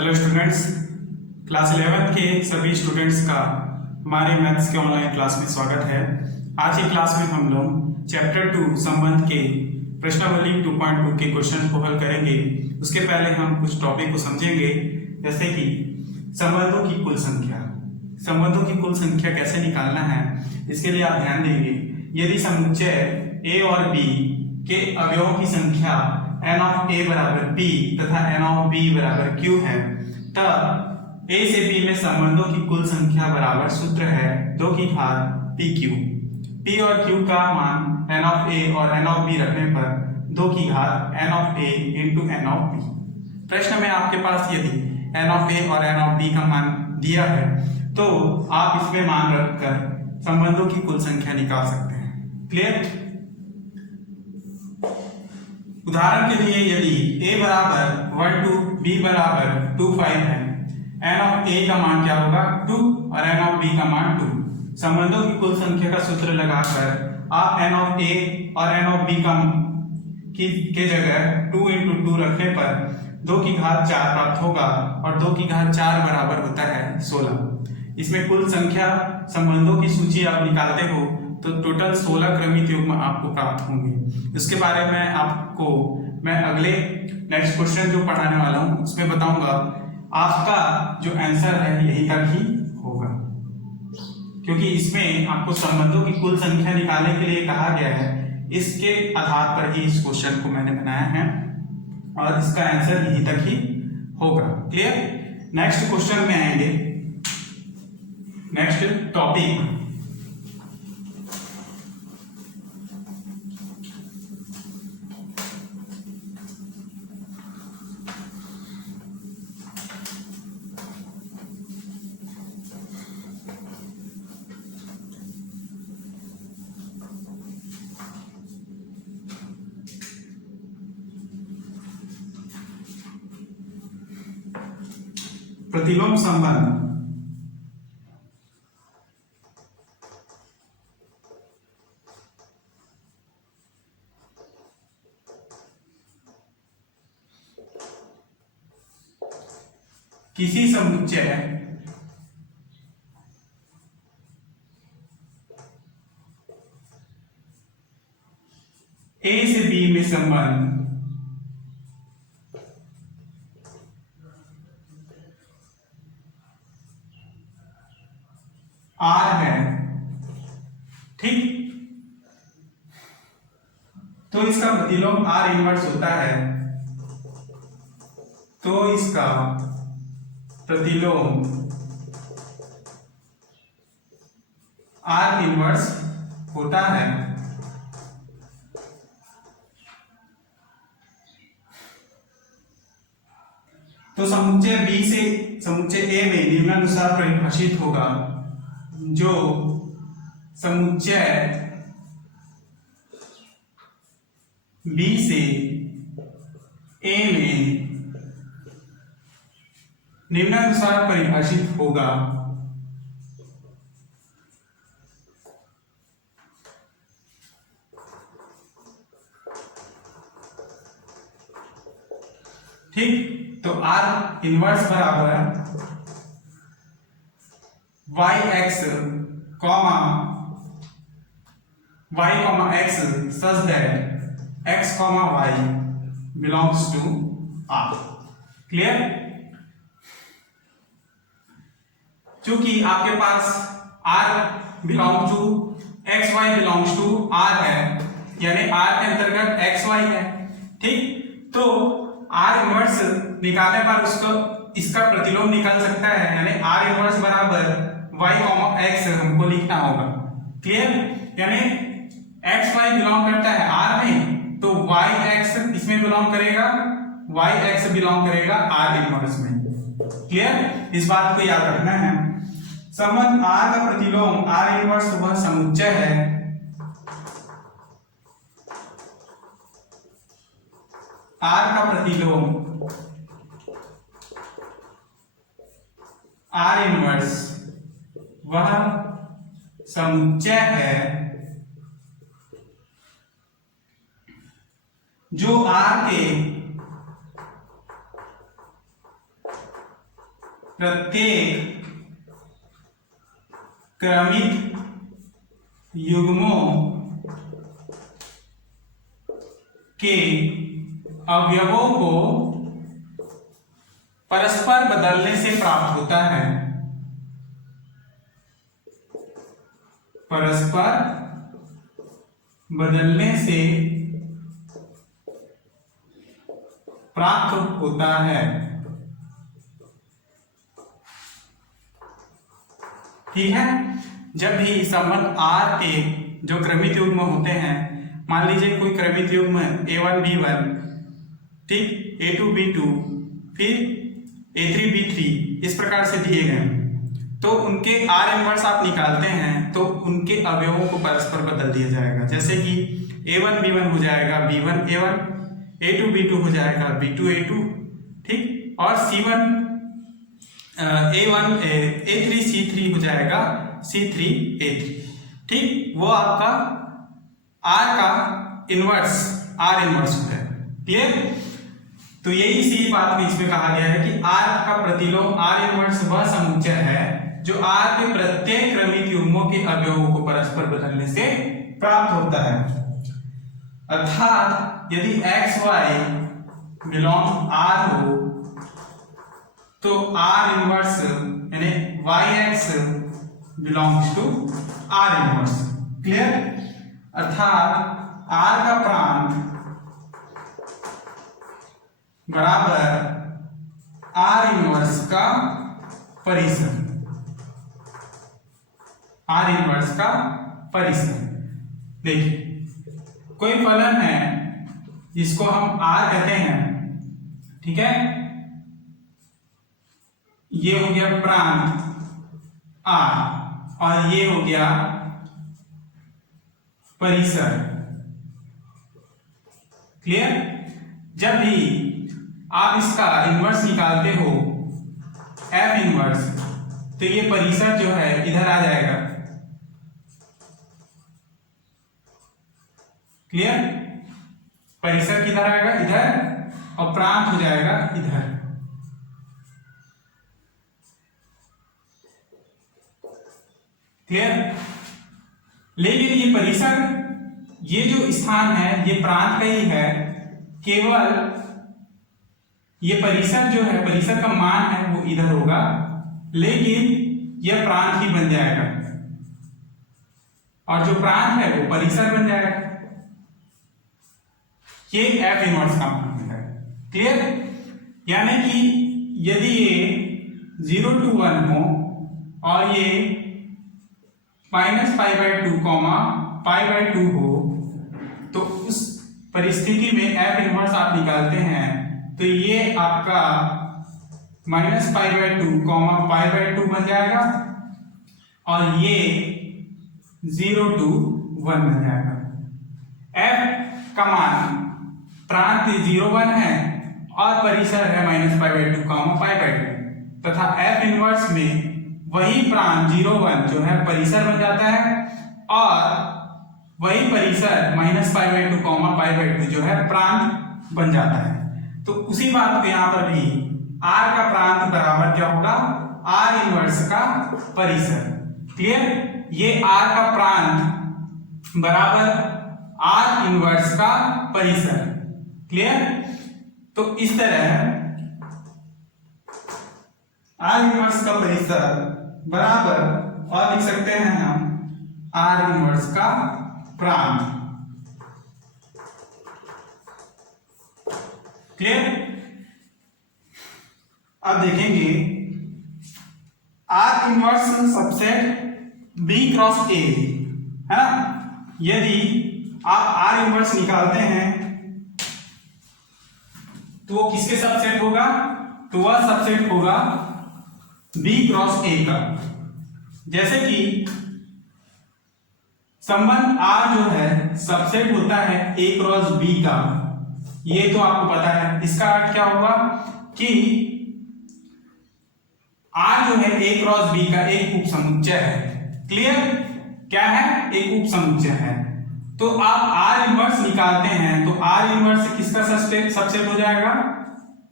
Hello students, class 11 के सभी students का हमारे मैथ्स के ऑनलाइन क्लास में स्वागत है। आज की क्लास में हम लोग चैप्टर 2 संबंध के प्रश्नावली 2.2 के क्वेश्चन को हल करेंगे। उसके पहले हम कुछ टॉपिक को समझेंगे, जैसे कि संबंधों की कुल संख्या। संबंधों की कुल संख्या कैसे निकालना है, इसके लिए आप ध्यान देंगे। यदि समुच्चय a और b के अवयवों की संख्या n ऑफ a बराबर p तथा n ऑफ b बराबर q है, तब a से b में संबंधों की कुल संख्या बराबर सूत्र है 2 की घात pq। p और q का मान n ऑफ a और n ऑफ b रखने पर 2 की घात n of a into n of b। प्रश्न में आपके पास यदि n ऑफ a और n ऑफ b का मान दिया है तो आप इसमें मान रखकर संबंधों की कुल संख्या निकाल सकते हैं। क्लियर? उदाहरण के लिए यदि a बराबर 1 2 b बराबर 2 5 है, n ऑफ a का मान क्या होगा 2 और n ऑफ b का मान 2। संबंधों की कुल संख्या का सूत्र लगाकर आप n ऑफ a और n ऑफ b के जगह 2 इंटू 2 रखने पर 2 की घात 4 प्राप्त होगा और 2 की घात 4 बराबर होता है 16। इसमें कुल संख्या संबंधों की सूची आप निकालते हो तो टोटल 16 क्रमित युग्म आपको प्राप्त होंगे। इसके बारे में आपको मैं अगले नेक्स्ट क्वेश्चन जो पढ़ाने वाला हूं उसमें बताऊंगा। आपका जो आंसर है यही तक ही होगा, क्योंकि इसमें आपको संबंधों की कुल संख्या निकालने के लिए कहा गया है। इसके आधार पर ही इस क्वेश्चन को मैंने बनाया है और इसका आंसर यही तक ही होगा। क्लियर? नेक्स्ट क्वेश्चन में आएंगे। नेक्स्ट टॉपिक प्रतिलोम संबंध। किसी समुच्चय A से B में संबंध R है, ठीक? तो इसका प्रतिलोम R इनवर्स होता है, तो इसका प्रतिलोम R इनवर्स होता है। तो समुच्चय B से समुच्चय A में निम्नानुसार परिभाषित होगा। जो समुच्चय B से A में निम्नानुसार परिभाषित होगा। ठीक? तो R इनवर्स बराबर y(x) such that x, y belongs to R। Clear? चूंकि आपके पास R belongs to x, y belongs to R है, यानी R के अंतर्गत x, y है, ठीक? तो R इनवर्स निकालने पर उसको इसका प्रतिलोम निकल सकता है, यानी R इनवर्स बराबर y, x हमको लिखना होगा। क्लियर? यानी x, y बिलोंग करता है R में, तो y, x इसमें बिलोंग करेगा, y, x बिलोंग करेगा R इनवर्स में। क्लियर? इस बात को याद रखना है। संबंध R का प्रतिलोम R इनवर्स वह समुच्चय है R का प्रतिलोम R इनवर्स वह समुच्चय है जो R के प्रत्येक क्रमिक युग्मों के अवयवों को परस्पर बदलने से प्राप्त होता है। परस्पर बदलने से प्राप्त होता है। ठीक है। जब भी संबंध R के जो क्रमिक युग्म होते हैं, मान लीजिए कोई क्रमिक युग्म A1 B1, ठीक, A2 B2, फिर A3 B3 इस प्रकार से दिए गए, तो उनके R इनवर्स आप निकालते हैं तो उनके अवयवों को परस्पर बदल दिया जाएगा। जैसे कि A1 B1 हो जाएगा B1 A1, A2 B2 हो जाएगा B2 A2, ठीक, और C1 A1 A3 C3 हो जाएगा C3 A3, ठीक। वो आपका R का इनवर्स R इनवर्स है। क्लियर? तो यही सी बात में इसमें कहा गया है कि R का प्रतिलोम R इनवर्स वह समुच्चय है जो R के प्रत्येक क्रमिक युग्मों के अवयवों को परस्पर बदलने से प्राप्त होता है। अर्थात यदि x y बिलोंग R हो तो R इनवर्स यानी yx belongs to R inverse. Clear? अर्थात R का प्रांत बराबर R इनवर्स का परिसर। R इनवर्स का परिसर। देखिए, कोई फलन है जिसको हम R कहते हैं, ठीक है, ये हो गया प्रांत R और ये हो गया परिसर। क्लियर? जब भी आप इसका इनवर्स निकालते हो F इनवर्स, तो ये परिसर जो है इधर आ जाएगा। क्लियर? परिसर किधर आएगा? इधर, और प्रांत हो जाएगा इधर। क्लियर? लेकिन ये परिसर, ये जो स्थान है ये प्रांत का ही है, केवल ये परिसर जो है, परिसर का मान है वो इधर होगा, लेकिन यह प्रांत ही बन जाएगा और जो प्रांत है वो परिसर बन जाएगा। ये F इनवर्स का मान है। क्लियर? यानी कि यदि ये 0 to 1 हो और ये -π/2, π/2 हो, तो उस परिस्थिति में F इनवर्स आप निकालते हैं तो ये आपका -π/2, π/2 बन जाएगा और ये 0 to 1 बन जाएगा। F का मान प्रांत 0 1 है और परिसर है -π/2, π/2, तथा F इनवर्स में वही प्रांत 0 1 जो है परिसर बन जाता है और वही परिसर -π/2, π/2 जो है प्रांत बन जाता है। तो उसी बात को यहां पर भी R का प्रांत बराबर क्या होगा? R इनवर्स का परिसर। क्लियर? ये R का प्रांत बराबर R इनवर्स का परिसर। क्लियर? तो इस तरह R इनवर्स का परिसर बराबर, और लिख सकते हैं हम R इनवर्स का प्रांत। क्लियर? अब देखेंगे R inverse subset B cross A है ना। यदि आप R इनवर्स निकालते हैं तो वो किसके सबसेट होगा? तो वह सबसेट होगा B क्रॉस A का। जैसे कि संबंध R जो है सबसेट होता है A क्रॉस B का, ये तो आपको पता है। इसका अर्थ क्या होगा कि R जो है A क्रॉस B का एक उप समुच्चय है। क्लियर? क्या है? एक उप समुच्चय है। तो आप R इनवर्स निकालते हैं तो R इनवर्स किसका सबसेट हो जाएगा?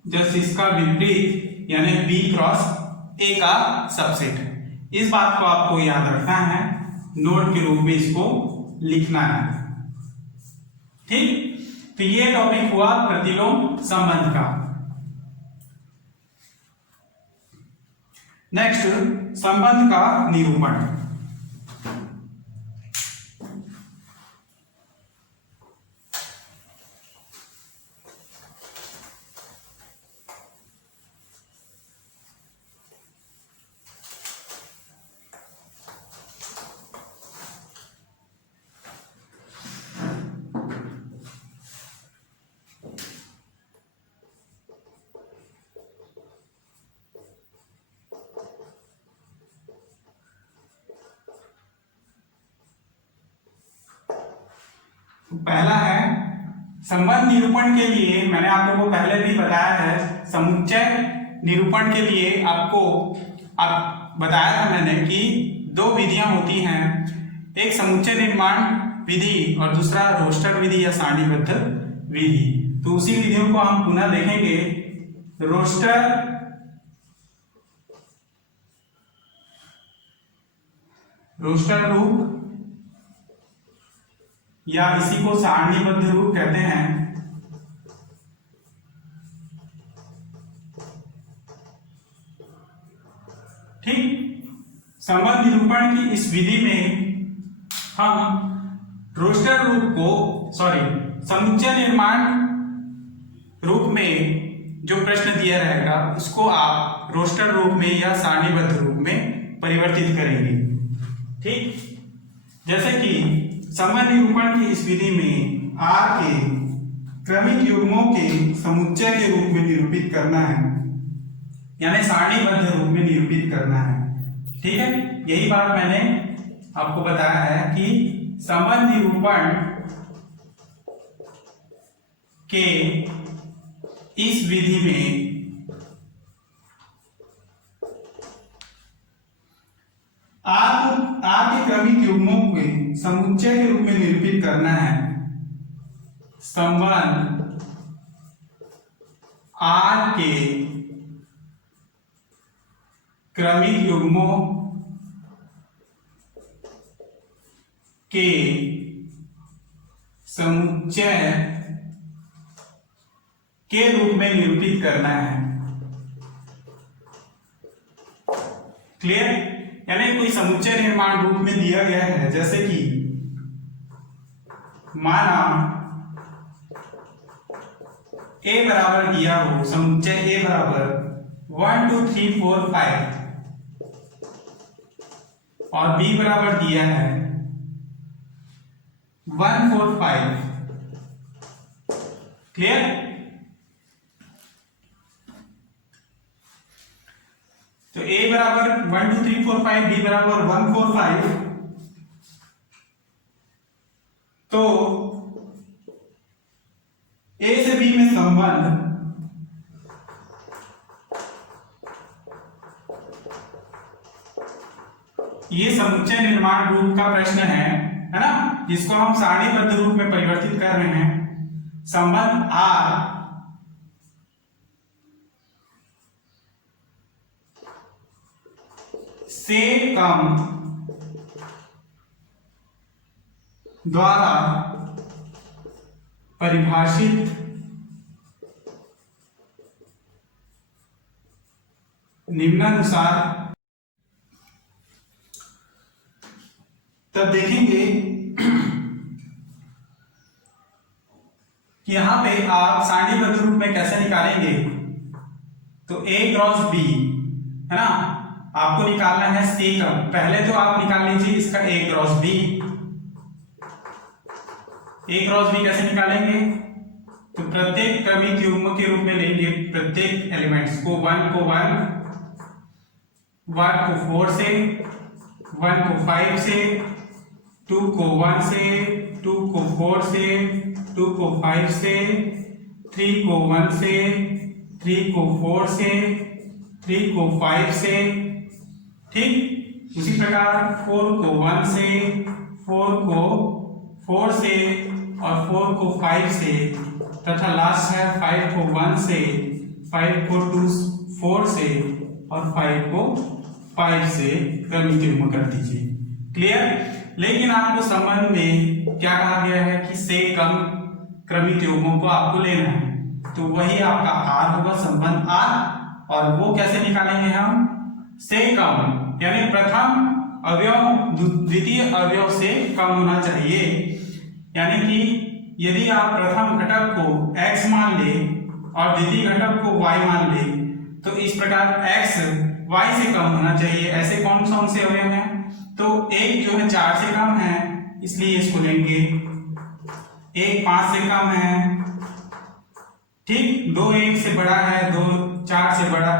जस्ट इसका विपरीत यानी B क्रॉस ए का सबसेट है। इस बात को आपको याद रखना है, नोट के रूप में इसको लिखना है। ठीक, तो ये टॉपिक हुआ प्रतिलोम संबंध का। नेक्स्ट, संबंध का निरूपण। पहला है संबंध निरूपण के लिए, मैंने आप लोगों को पहले भी बताया है, समुच्चय निरूपण के लिए आपको बताया था मैंने कि दो विधियां होती हैं, एक समुच्चय निर्माण विधि और दूसरा रोस्टर विधि या सारणीबद्ध विधि। तो उसी विधियों को हम पुनः देखेंगे। रोस्टर रूप या इसी को सारणीबद्ध रूप कहते हैं। ठीक, संबंध निरूपण की इस विधि में हम रोस्टर रूप को समुच्चय निर्माण रूप में जो प्रश्न दिया रहेगा उसको आप रोस्टर रूप में या सारणीबद्ध रूप में परिवर्तित करेंगे। ठीक, जैसे कि संबंध निरूपण की इस विधि में R के क्रमिक युग्मों के समुच्चय के रूप में निरूपित करना है, यानी सारणीबद्ध रूप में निरूपित करना है। ठीक है, यही बात मैंने आपको बताया है कि संबंध निरूपण के इस विधि में R के क्रमिक युग्मों के समुच्चय के रूप में निरूपित करना है। संबंध R के क्रमिक युग्मों के समुच्चय के रूप में निरूपित करना है। क्लियर? यानी कोई समुच्चय निर्माण रूप में दिया गया है, जैसे कि माना A बराबर दिया हो, समुच्चय A बराबर 1 2 3 4 5 और B बराबर दिया है 1 4 5। क्लियर? तो A बराबर 1 2 3 4 5, B बराबर 1 4 5, तो A से B में संबंध ये समुच्चय निर्माण रूप का प्रश्न है ना, जिसको हम सारणीबद्ध रूप में परिवर्तित कर रहे हैं। संबंध R से कम द्वारा परिभाषित निम्नानुसार। तब देखेंगे कि यहां पे आप सारणीबद्ध रूप में कैसे निकालेंगे। तो A क्रॉस B है ना, आपको निकालना है से कम। पहले तो आप निकाल लीजिए इसका A cross B। A cross B कैसे निकालेंगे? तो प्रत्येक क्रमिक युग्म के रूप में लेंगे प्रत्येक एलिमेंट्स को, 1 को 4 से, 1 को 5 से, 2 को 1 से, 2 को 4 से, 2 को 5 से, 3 को 1 से, 3 को 4 से, 3 को 5 से। ठीक, उसी प्रकार 4 को 1 से, 4 को 4 से और 4 को 5 से, तथा लास्ट है 5 को 1 से, 5 को 4 से, और 5 को 5 से क्रमिक युग्म कर दीजिए। क्लियर। लेकिन आपको संबंध में क्या कहा गया है कि से कम क्रमिक युग्मों को आपको लेना है, तो वही आपका आर होगा, संबंध आर। और वो कैसे निकालेंगे हम? से कम यानी प्रथम अवयव द्वितीय अवयव से कम होना चाहिए। यानी कि यदि आप प्रथम घटक को x मान ले और द्वितीय घटक को y मान ले, तो इस प्रकार x y से कम होना चाहिए। ऐसे कौन से अवयव हैं? तो एक जो है 4 से कम है, इसलिए इसको लेंगे। एक 5 से कम है, ठीक। 2 1 से बड़ा है, 2 4 से बड़ा,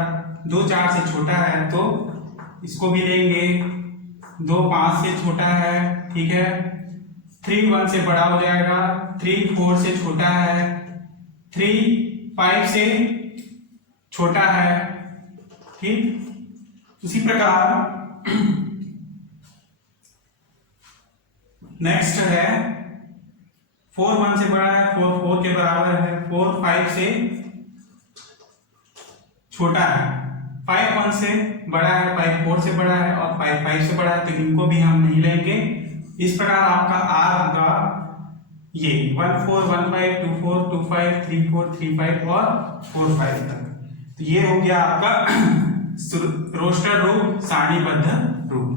2 4 से छोटा है, तो इसको भी लेंगे। 2 5 से छोटा है, ठीक है। 3 1 से बड़ा हो जाएगा, 3 4 से छोटा है, 3 5 से छोटा है, ठीक। उसी प्रकार नेक्स्ट है 4 1 से बड़ा है, 4 4 के बराबर है, 4 5 से छोटा है, 5 1 से बड़ा है, 5 4 से बड़ा है और 5 5 से बड़ा है, तो इनको भी हम नहीं लेंगे। इस प्रकार आपका आर होगा ये 1 4 1 5 2 4 2 5 3 4 3 5 और 4 5 तक। तो ये हो गया आपका रोस्टर रूप, सारणीबद्ध रूप।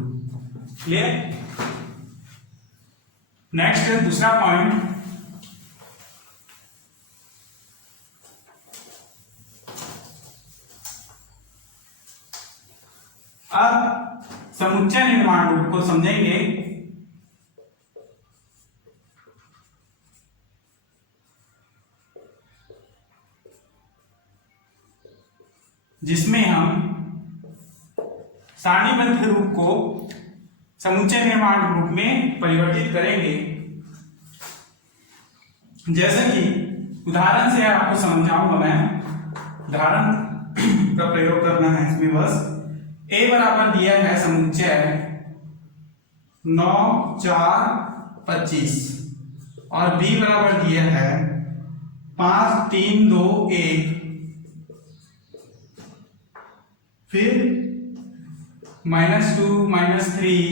क्लियर। नेक्स्ट दूसरा पॉइंट, अब समुच्चय निर्माण रूप को समझेंगे। जिसमें हम सारणीबद्ध रूप को समुच्चय निर्माण रूप में परिवर्तित करेंगे। जैसे कि उदाहरण से आपको समझाऊंगा मैं, उदाहरण का प्रयोग करना है इसमें। बस a बराबर दिया है समुच्चय 9 4 25 और b बराबर दिया है 5 3 2 1, फिर -2 -3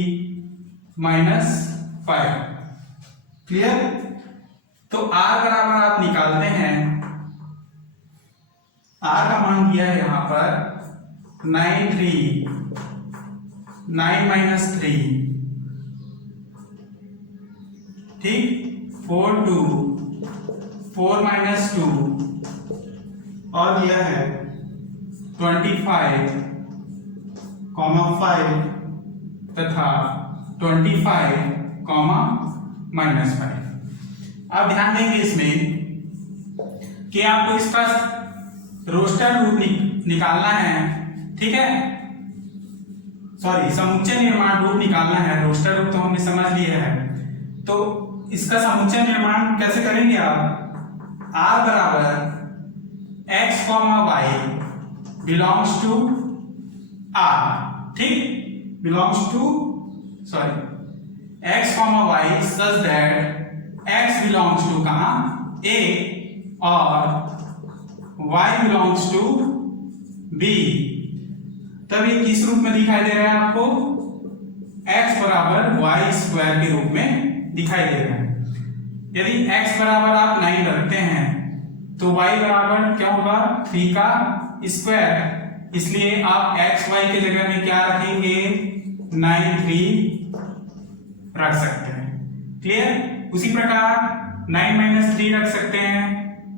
-5। क्लियर। तो r बराबर आप निकालते हैं, r का मान दिया है यहां पर 9 3 9 -3, ठीक। 4 2 4 -2 और दिया है 25 5 तथा 25 -5। अब ध्यान देंगे इसमें कि आपको इसका रोस्टर रूप निकालना है, ठीक है। सॉरी, समुच्चय निर्माण रूप निकालना है। रोस्टर रूप तो हमने समझ लिया है, तो इसका समुच्चय निर्माण कैसे करेंगे आप? r बराबर x, y belongs to r, ठीक। Belongs to x, y such that x belongs to कहां? a और y बिलोंग्स टू b। तब ये किस रूप में दिखाई दे रहा है आपको? x बराबर y स्क्वायर के रूप में दिखाई दे रहा है। यदि x बराबर आप 9 रखते हैं तो y बराबर क्या होगा? 3 का स्क्वायर। इसलिए आप x y के जगह में क्या रखेंगे? 9 3 रख सकते हैं। क्लियर। उसी प्रकार 9 3 रख सकते हैं,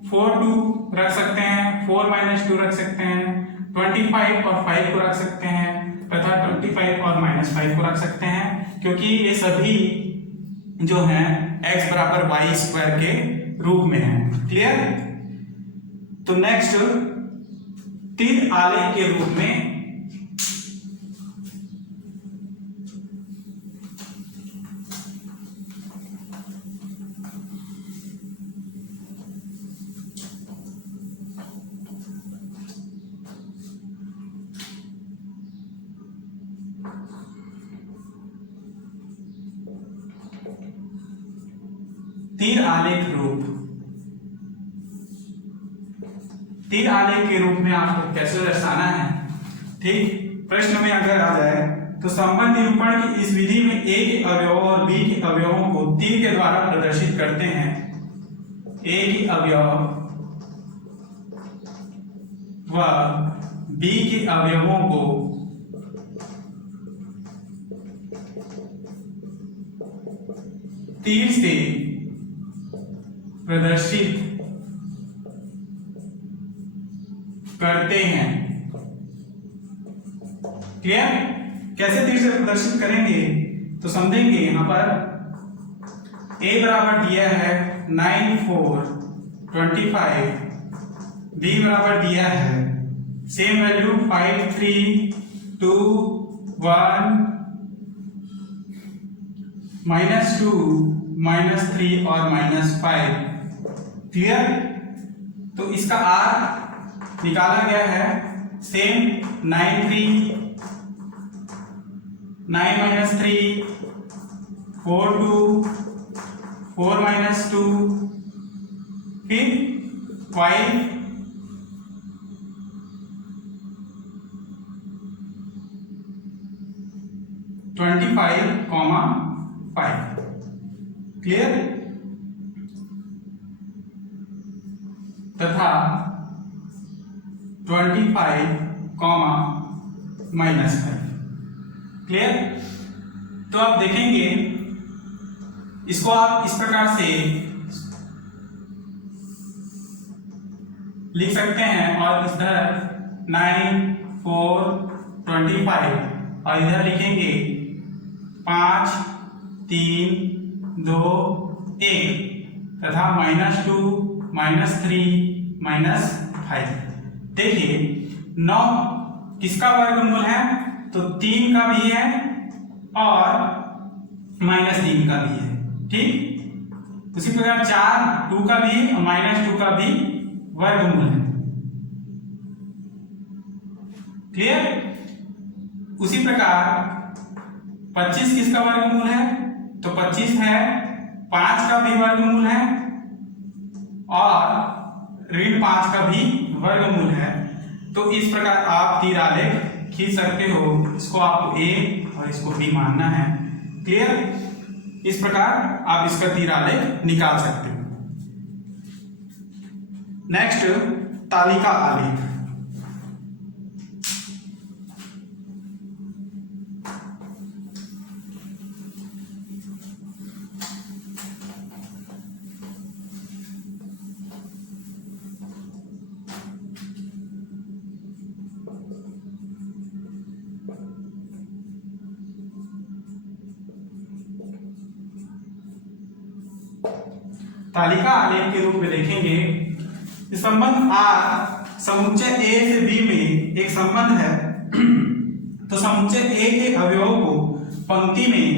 4 2 रख सकते हैं, 4 2 रख सकते हैं, 25 और 5 को रख सकते हैं तथा 25 और -5 को रख सकते हैं, क्योंकि ये सभी जो हैं x बराबर y स्क्वायर के रूप में है। क्लियर। तो नेक्स्ट तीन आलेख के रूप में तीन आलेख रूप, तीन आलेख के रूप में आपको कैसे दर्शाना है? ठीक, प्रश्न में अगर आ जाए तो संबंध निरूपण की इस विधि में ए के अवयवों और बी के अवयवों को तीर के द्वारा प्रदर्शित करते हैं। ए के अवयव व बी के अवयवों को तीर से प्रदर्शित करते हैं। क्लियर? कैसे तीर से प्रदर्शित करेंगे तो समझेंगे। यहां पर a बराबर दिया है 9 4 25, b बराबर दिया है सेम वैल्यू 5 3 2 1 -2 -3 और -5। क्लियर? तो इसका r निकाला गया है सेम 9 3 9 -3 4 2 4 -2 फिर 5 25, 5। क्लियर? तथा 25, -5। क्लियर? तो आप देखेंगे इसको आप इस प्रकार से लिख सकते हैं और इधर 9 4 25 और इधर लिखेंगे 5 3 2 1 तथा -2 -3 -5। देखिए 9 किसका वर्गमूल है तो 3 का भी है और -3 का भी है। ठीक, उसी प्रकार 4 2 का भी और -2 का भी वर्गमूल है। क्लियर? उसी प्रकार 25 किसका वर्गमूल है तो 25 है 5 का भी वर्गमूल है और ऋण 5 का भी वर्गमूल है। तो इस प्रकार आप तीर आलेख खींच सकते हो। इसको आपको ए और इसको बी मानना है। क्लियर? इस प्रकार आप इसका तीर आलेख निकाल सकते हो। नेक्स्ट, तालिका आलेख। तालिका आलेख के रूप में देखेंगे संबंध R समुच्चय A से B में एक संबंध है। तो समुच्चय A के अवयवों को पंक्ति में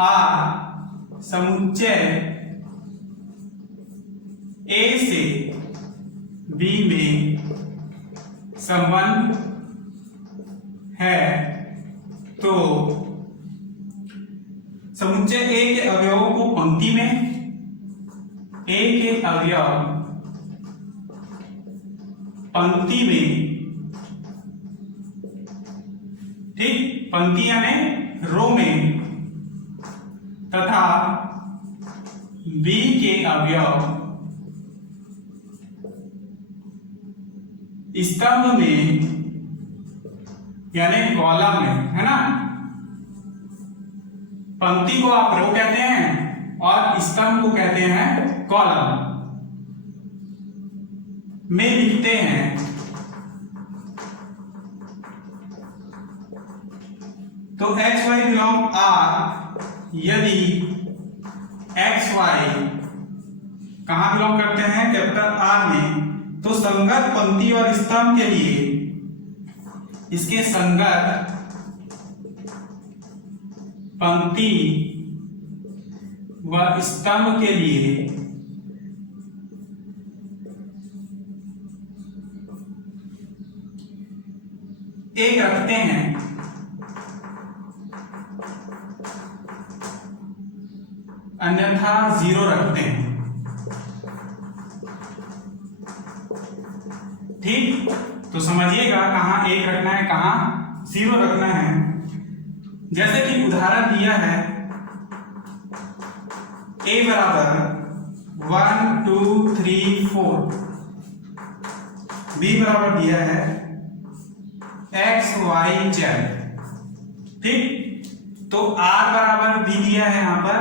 R समुच्चय A से B में संबंध है। तो समुच्चय A के अवयवों को पंक्ति में A के अवयव पंक्ति में, ठीक, पंक्ति यानी रो में, तथा B के अवयव स्तंभ में यानी कॉलम में, है ना। पंक्ति को आप रो कहते हैं और स्तंभ को कहते हैं कॉलम में लिखते हैं। तो एक्स वाई बिलोंग आर, यदि एक्स वाई कहां बिलोंग करते हैं कैपिटल आर में, तो संगत पंक्ति और स्तंभ के लिए इसके संगत पंक्ति व स्तंभ के लिए एक रखते हैं। अन्यथा 0 रखते हैं। ठीक, तो समझिएगा कहाँ 1 रखना है, कहाँ 0 रखना है। जैसे कि उदाहरण दिया है a बराबर 1 2 3 4, b बराबर दिया है x y z, ठीक। तो r बराबर b दिया है यहां पर,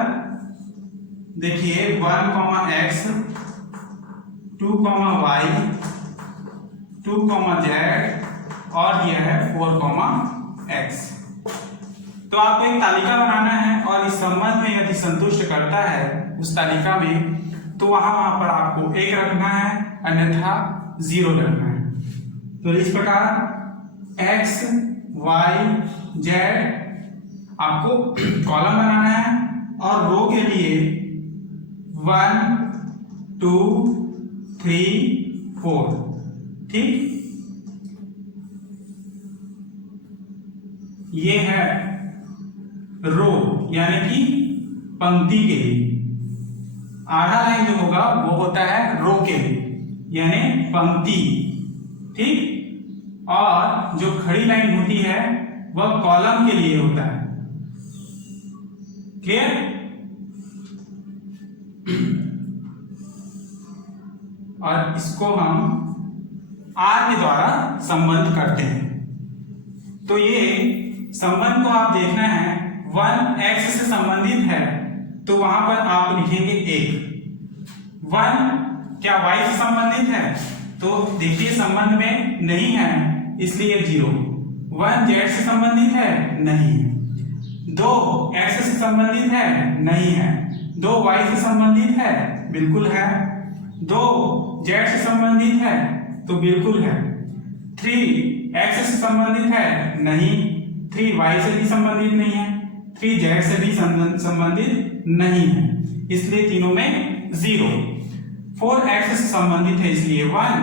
देखिए 1, x 2, y 2, z और दिया है 4, x। तो आपको एक तालिका बनाना है और इस संबंध में यदि संतुष्ट करता है उस तालिका में, तो वहां पर आपको 1 रखना है, अन्यथा 0 रखना है। तो इस प्रकार x y z आपको कॉलम बनाना है और रो के लिए 1 2 3 4, ठीक। ये है रो यानी कि पंक्ति के लिए। आधा लाइन जो होगा वो होता है रो के लिए यानी पंक्ति, ठीक। और जो खड़ी लाइन होती है वह कॉलम के लिए होता है। क्लियर? और इसको हम आर के द्वारा संबंध करते हैं। तो ये संबंध को आप देखना है, 1 x से संबंधित है तो वहां पर आप लिखेंगे 1। 1 क्या y से संबंधित है? तो देखिए संबंध में नहीं है इसलिए 0। 1 z से संबंधित है? नहीं है। 2 x से संबंधित है? नहीं है। 2 y से संबंधित है? बिल्कुल है। 2 z से संबंधित है? तो बिल्कुल है। 3 x से संबंधित है? नहीं। 3 y से भी संबंधित नहीं है। 3 z से भी संबंधित नहीं है, इसलिए तीनों में 0। 4 x से संबंधित है इसलिए 1,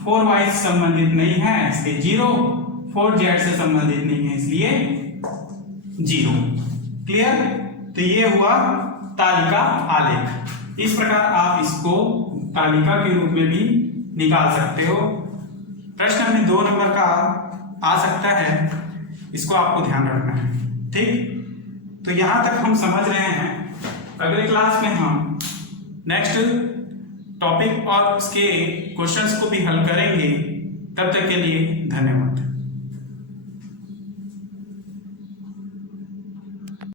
4 y से संबंधित नहीं है इसलिए 0, 4 z से संबंधित नहीं है इसलिए 0। क्लियर? तो ये हुआ तालिका आलेख। इस प्रकार आप इसको तालिका के रूप में भी निकाल सकते हो। प्रश्न में 2 नंबर का आ सकता है, इसको आपको ध्यान रखना है, ठीक। तो यहां तक हम समझ रहे हैं। अगले क्लास में हम नेक्स्ट टॉपिक और उसके क्वेश्चंस को भी हल करेंगे। तब तक के लिए धन्यवाद।